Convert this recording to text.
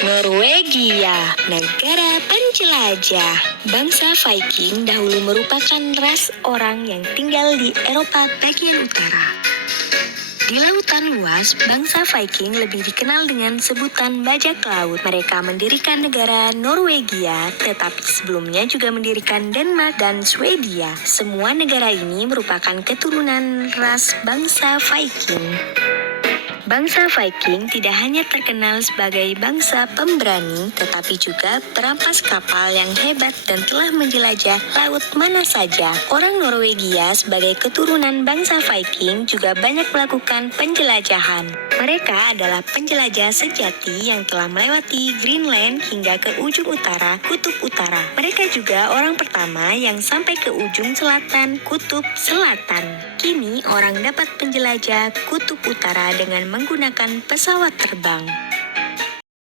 Norwegia, negara penjelajah. Bangsa Viking dahulu merupakan ras orang yang tinggal di Eropa bagian utara. Di lautan luas, bangsa Viking lebih dikenal dengan sebutan bajak laut. Mereka mendirikan negara Norwegia, tetapi sebelumnya juga mendirikan Denmark dan Swedia. Semua negara ini merupakan keturunan ras bangsa Viking. Bangsa Viking tidak hanya terkenal sebagai bangsa pemberani, tetapi juga perampas kapal yang hebat dan telah menjelajah laut mana saja. Orang Norwegia sebagai keturunan bangsa Viking juga banyak melakukan penjelajahan. Mereka adalah penjelajah sejati yang telah melewati Greenland hingga ke ujung utara Kutub Utara. Mereka juga orang pertama yang sampai ke ujung selatan Kutub Selatan. Kini orang dapat menjelajah Kutub Utara dengan menggunakan pesawat terbang.